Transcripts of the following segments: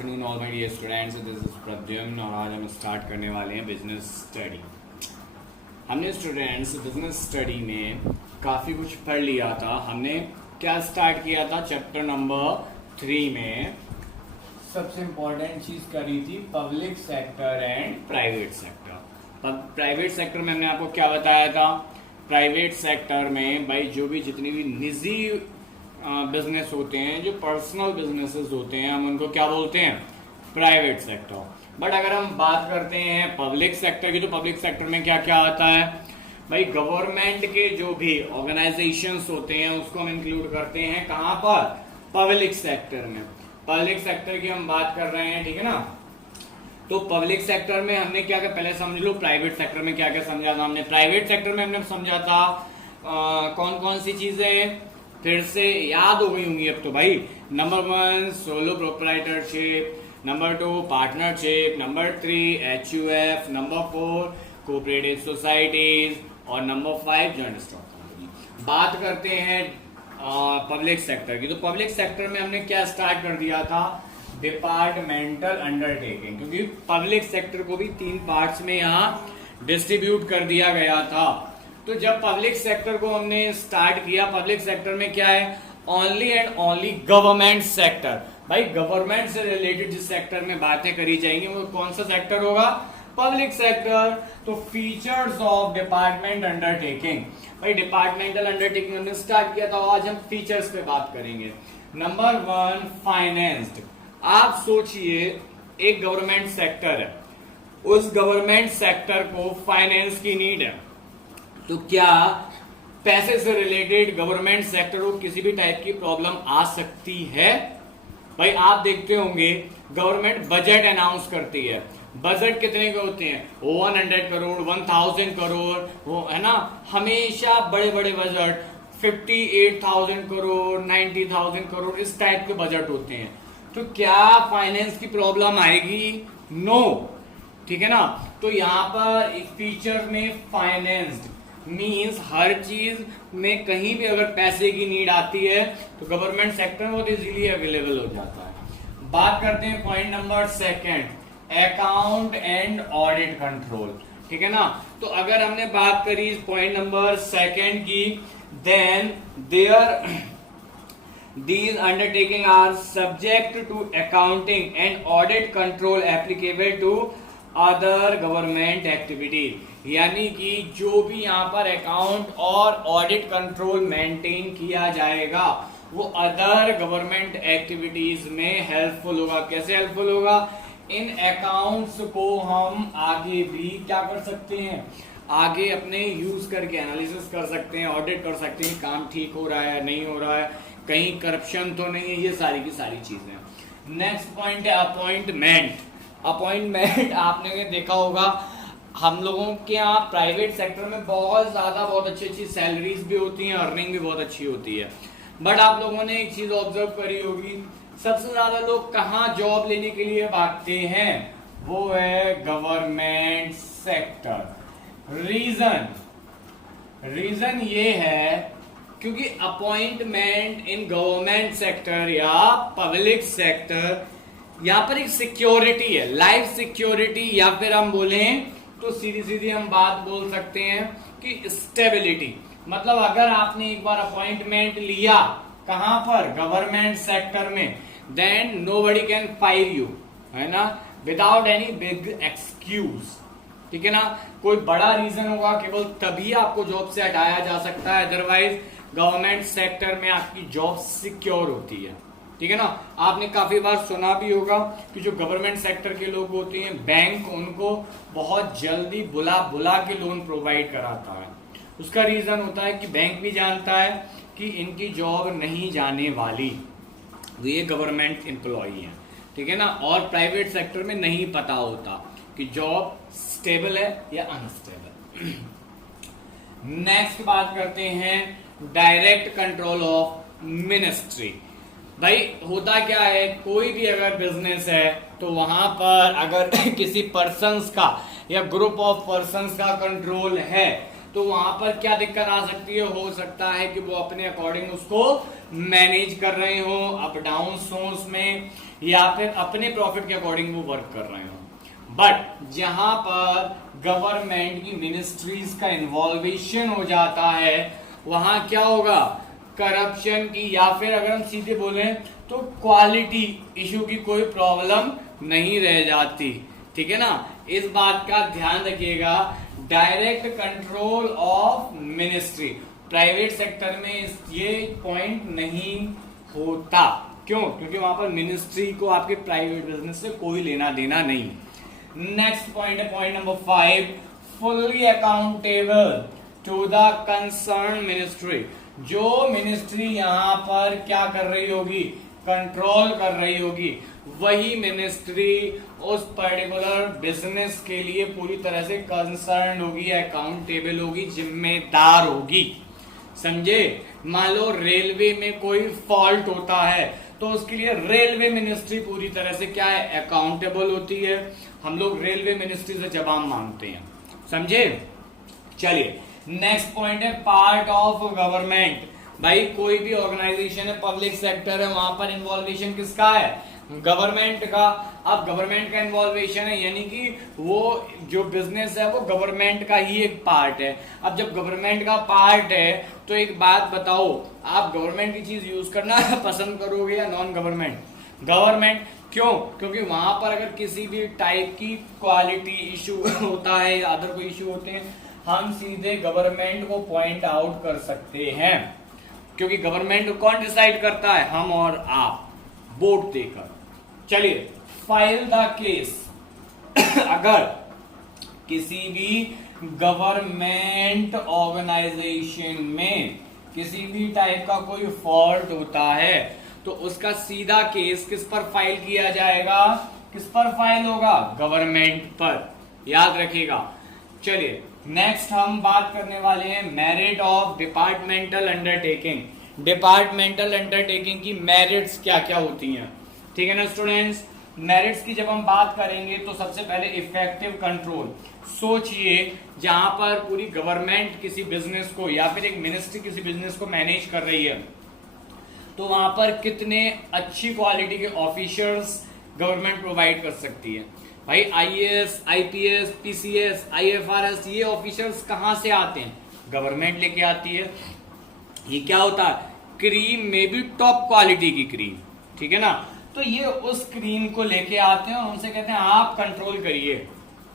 Afternoon all my dear students, this is Pradyumn और आज हम स्टार्ट करने वाले हैं बिजनेस स्टडी। हमने स्टूडेंट्स बिजनेस स्टडी में काफ़ी कुछ पढ़ लिया था। हमने क्या स्टार्ट किया था? चैप्टर नंबर 3 में सबसे इम्पोर्टेंट चीज़ करी थी public sector and private sector. Private sector में हमने आपको क्या बताया था? प्राइवेट सेक्टर में भाई जो भी जितनी भी निजी बिजनेस होते हैं, जो पर्सनल बिजनेसेस होते हैं, हम उनको क्या बोलते हैं? Private sector. बट अगर हम बात करते हैं पब्लिक सेक्टर की, तो पब्लिक सेक्टर में क्या क्या आता है भाई? गवर्नमेंट के जो भी ऑर्गेनाइजेशंस होते हैं उसको हम इंक्लूड करते हैं कहां पर? पब्लिक सेक्टर में। पब्लिक सेक्टर की हम बात कर रहे हैं, ठीक है ना। तो पब्लिक सेक्टर में हमने क्या क्या पहले समझ लो। प्राइवेट सेक्टर में क्या क्या समझा था हमने? प्राइवेट सेक्टर में हमने समझा था कौन कौन सी चीजें फिर से याद हो गई होंगी अब तो भाई। Number 1 solo proprietorship, number 2 partnership, number 3 HUF, number 4 cooperative societies और नंबर 5 जॉइंट स्टॉक कंपनी। बात करते हैं पब्लिक सेक्टर की, तो पब्लिक सेक्टर में हमने क्या स्टार्ट कर दिया था? डिपार्टमेंटल अंडरटेकिंग, क्योंकि पब्लिक सेक्टर को भी 3 पार्ट्स में यहाँ डिस्ट्रीब्यूट कर दिया गया था। तो जब पब्लिक सेक्टर को हमने स्टार्ट किया, पब्लिक सेक्टर में क्या है? Only and only government sector. भाई गवर्नमेंट से रिलेटेड जिस सेक्टर में बातें करी जाएंगी वो कौन सा सेक्टर होगा? Public sector. तो फीचर्स ऑफ डिपार्टमेंट अंडरटेकिंग, भाई डिपार्टमेंटल अंडरटेकिंग हमने स्टार्ट किया था, आज हम फीचर्स पे बात करेंगे। Number 1 financed. आप सोचिए एक गवर्नमेंट सेक्टर है, उस गवर्नमेंट सेक्टर को फाइनेंस की नीड है, तो क्या पैसे से रिलेटेड गवर्नमेंट सेक्टर को किसी भी टाइप की प्रॉब्लम आ सकती है? भाई आप देखते होंगे गवर्नमेंट बजट अनाउंस करती है। बजट कितने के होते हैं? 100 करोड़, 1000 करोड़, वो है ना। हमेशा बड़े बड़े बजट 58,000 करोड़, 90,000 करोड़ इस टाइप के बजट होते हैं। तो क्या फाइनेंस की प्रॉब्लम आएगी? नो, ठीक है ना। तो यहाँ पर फीचर में फाइनेंस्ड मीन्स हर चीज में कहीं भी अगर पैसे की नीड आती है तो गवर्नमेंट सेक्टर में बहुत इजीली अवेलेबल हो जाता है। बात करते हैं point number 2, account and audit control, ठीक है ना। तो अगर हमने बात करी पॉइंट नंबर 2 की, then these undertaking are subject to accounting and audit control applicable to other government activities. यानी कि जो भी यहाँ पर अकाउंट और ऑडिट कंट्रोल मेंटेन किया जाएगा वो अदर गवर्नमेंट एक्टिविटीज में हेल्पफुल होगा। कैसे हेल्पफुल होगा? इन अकाउंट्स को हम आगे भी क्या कर सकते हैं? आगे अपने यूज करके एनालिसिस कर सकते हैं, ऑडिट कर सकते हैं, काम ठीक हो रहा है नहीं हो रहा है, कहीं करप्शन तो नहीं है, ये सारी की सारी चीजें। नेक्स्ट पॉइंट है अपॉइंटमेंट। अपॉइंटमेंट आपने देखा होगा हम लोगों के यहाँ प्राइवेट सेक्टर में बहुत ज्यादा बहुत अच्छी अच्छी सैलरीज भी होती हैं, अर्निंग भी बहुत अच्छी होती है। बट आप लोगों ने एक चीज ऑब्जर्व करी होगी, सबसे ज्यादा लोग कहाँ जॉब लेने के लिए भागते हैं? वो है गवर्नमेंट सेक्टर। रीजन ये है क्योंकि अपॉइंटमेंट इन गवर्नमेंट सेक्टर या पब्लिक सेक्टर यहाँ पर एक सिक्योरिटी है, लाइफ सिक्योरिटी, या फिर हम बोलें तो सीधी सीधी हम बात बोल सकते हैं कि स्टेबिलिटी। मतलब अगर आपने एक बार अपॉइंटमेंट लिया कहां पर? गवर्नमेंट सेक्टर में, then nobody can fire you, है ना, विदाउट एनी बिग एक्सक्यूज, ठीक है ना। कोई बड़ा रीजन होगा केवल तभी आपको जॉब से हटाया जा सकता है, अदरवाइज गवर्नमेंट सेक्टर में आपकी जॉब सिक्योर होती है, ठीक है ना। आपने काफी बार सुना भी होगा कि जो गवर्नमेंट सेक्टर के लोग होते हैं, बैंक उनको बहुत जल्दी बुला के लोन प्रोवाइड कराता है। उसका रीजन होता है कि बैंक भी जानता है कि इनकी जॉब नहीं जाने वाली, ये गवर्नमेंट एम्प्लॉई है, ठीक है ना। और प्राइवेट सेक्टर में नहीं पता होता कि जॉब स्टेबल है या अनस्टेबल। नेक्स्ट बात करते हैं डायरेक्ट कंट्रोल ऑफ मिनिस्ट्री। भाई होता क्या है, कोई भी अगर बिजनेस है तो वहां पर अगर किसी पर्सन्स का या ग्रुप ऑफ पर्सन्स का कंट्रोल है तो वहां पर क्या दिक्कत आ सकती है? हो सकता है कि वो अपने अकॉर्डिंग उसको मैनेज कर रहे हो, अप डाउन हो उसमें, या फिर अपने प्रॉफिट के अकॉर्डिंग वो वर्क कर रहे हो। बट जहां पर गवर्नमेंट की मिनिस्ट्रीज का इन्वॉल्वेशन हो जाता है, वहां क्या होगा, करप्शन की या फिर अगर हम सीधे बोले तो क्वालिटी इशू की कोई प्रॉब्लम नहीं रह जाती। ठीक है ना, इस बात का ध्यान रखिएगा। Direct control of ministry, private sector में ये पॉइंट नहीं होता। क्यों? क्योंकि वहां पर मिनिस्ट्री को आपके प्राइवेट बिजनेस से कोई लेना देना नहीं। नेक्स्ट पॉइंट है point number 5, fully accountable to the concern ministry. जो मिनिस्ट्री यहां पर क्या कर रही होगी, कंट्रोल कर रही होगी, वही मिनिस्ट्री उस पर्टिकुलर बिजनेस के लिए पूरी तरह से कंसर्न होगी, अकाउंटेबल होगी, जिम्मेदार होगी। समझे? मान लो रेलवे में कोई फॉल्ट होता है तो उसके लिए रेलवे मिनिस्ट्री पूरी तरह से क्या है, अकाउंटेबल होती है। हम लोग रेलवे मिनिस्ट्री से जवाब मांगते हैं। समझे? चलिए नेक्स्ट पॉइंट है पार्ट ऑफ गवर्नमेंट। भाई कोई भी ऑर्गेनाइजेशन है, पब्लिक सेक्टर है, वहां पर इन्वॉल्वेशन किसका है, गवर्नमेंट का। अब गवर्नमेंट का इन्वॉल्वेशन है यानी कि वो जो बिजनेस है वो गवर्नमेंट का ही एक पार्ट है। अब जब गवर्नमेंट का पार्ट है तो एक बात बताओ, आप गवर्नमेंट की चीज यूज करना पसंद करोगे या नॉन गवर्नमेंट? गवर्नमेंट। क्यों? क्योंकि वहां पर अगर किसी भी टाइप की क्वालिटी इशू होता है या अदर कोई इशू होते हैं, हम सीधे गवर्नमेंट को पॉइंट आउट कर सकते हैं। क्योंकि गवर्नमेंट कौन डिसाइड करता है, हम और आप, वोट देकर। चलिए फाइल द केस। अगर किसी भी गवर्नमेंट ऑर्गेनाइजेशन में किसी भी टाइप का कोई फॉल्ट होता है तो उसका सीधा केस किस पर फाइल किया जाएगा, किस पर फाइल होगा, गवर्नमेंट पर। याद रखिएगा। चलिए नेक्स्ट हम बात करने वाले हैं merit of departmental undertaking. Departmental undertaking की मेरिट्स क्या क्या होती हैं, ठीक है ना स्टूडेंट्स। मेरिट्स की जब हम बात करेंगे तो सबसे पहले इफेक्टिव कंट्रोल। सोचिए जहां पर पूरी गवर्नमेंट किसी बिजनेस को या फिर एक मिनिस्ट्री किसी बिजनेस को मैनेज कर रही है, तो वहां पर कितने अच्छी क्वालिटी के ऑफिसर्स गवर्नमेंट प्रोवाइड कर सकती है। भाई आईएएस, आईपीएस, पीसीएस, आईएफआरएस, ये ऑफिसर्स कहां से आते हैं, गवर्नमेंट लेके आती है। ये क्या होता है, क्रीम में भी टॉप क्वालिटी की क्रीम, ठीक है ना। तो ये उस क्रीम को लेके आते हैं और उनसे कहते हैं आप कंट्रोल करिए,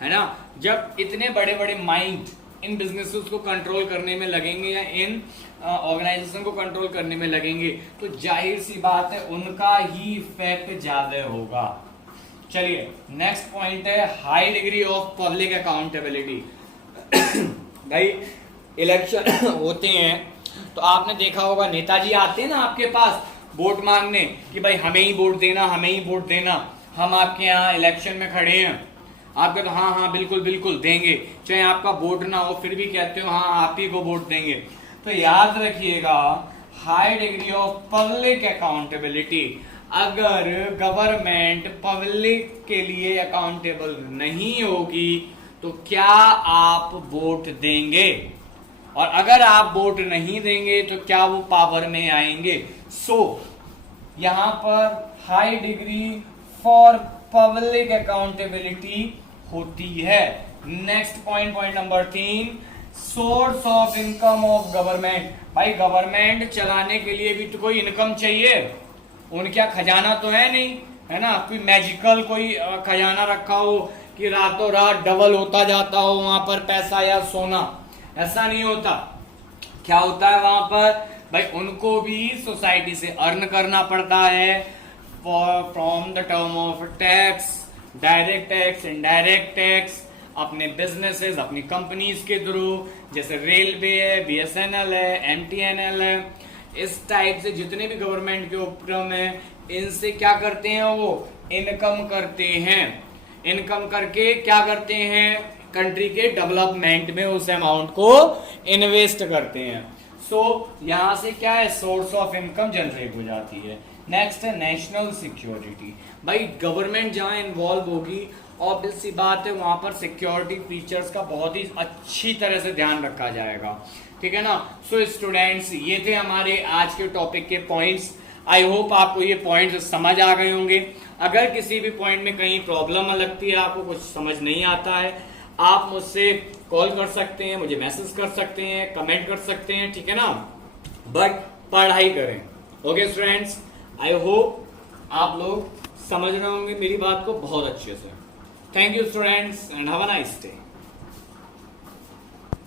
है ना। जब इतने बड़े बड़े माइंड इन बिजनेसेस को कंट्रोल करने में लगेंगे या इन ऑर्गेनाइजेशन को कंट्रोल करने में लगेंगे तो जाहिर सी बात है उनका ही इफेक्ट ज्यादा होगा। चलिए नेक्स्ट पॉइंट है high degree of public accountability. भाई इलेक्शन होते हैं तो आपने देखा होगा नेताजी आते हैं ना आपके पास वोट मांगने कि भाई हमें ही वोट देना, हमें ही वोट देना, हम आपके यहाँ इलेक्शन में खड़े हैं। आप कहते हो हाँ हाँ बिल्कुल बिल्कुल देंगे, चाहे आपका वोट ना हो फिर भी कहते हो हाँ आप ही को वोट देंगे। तो याद रखिएगा high degree of public accountability. अगर गवर्नमेंट पब्लिक के लिए अकाउंटेबल नहीं होगी तो क्या आप वोट देंगे, और अगर आप वोट नहीं देंगे तो क्या वो पावर में आएंगे। सो यहां पर high degree for public accountability होती है। Next point, point number 3, source of income of government. भाई गवर्नमेंट चलाने के लिए भी तो कोई इनकम चाहिए, उनका खजाना तो है नहीं, है ना। कोई मैजिकल कोई खजाना रखा हो कि रातों रात डबल होता जाता हो वहां पर पैसा या सोना, ऐसा नहीं होता। क्या होता है वहां पर, भाई उनको भी सोसाइटी से अर्न करना पड़ता है from the term of tax, direct tax, indirect tax, अपने बिजनेसेस, अपनी कंपनीज के थ्रू, जैसे रेलवे है, बीएसएनएल है, एमटीएनएल है, इस टाइप से जितने भी गवर्नमेंट के उपक्रम है इनसे क्या करते हैं, वो इनकम करते हैं। इनकम करके क्या करते हैं, कंट्री के डेवलपमेंट में उस अमाउंट को इन्वेस्ट करते हैं। सो यहां से क्या है, सोर्स ऑफ इनकम जनरेट हो जाती है। नेक्स्ट है नेशनल सिक्योरिटी। भाई गवर्नमेंट जहां इन्वॉल्व होगी ऑब्वियस सी बात है वहां पर सिक्योरिटी फीचर्स का बहुत ही अच्छी तरह से ध्यान रखा जाएगा, ठीक है ना। सो स्टूडेंट्स ये थे हमारे आज के टॉपिक के पॉइंट्स। आई होप आपको ये पॉइंट समझ आ गए होंगे। अगर किसी भी पॉइंट में कहीं प्रॉब्लम लगती है, आपको कुछ समझ नहीं आता है, आप मुझसे कॉल कर सकते हैं, मुझे मैसेज कर सकते हैं, कमेंट कर सकते हैं, ठीक है ना। बट पढ़ाई करें। ओके स्टूडेंट्स, आई होप आप लोग समझ रहे होंगे मेरी बात को बहुत अच्छे से। Thank you students and have a nice day.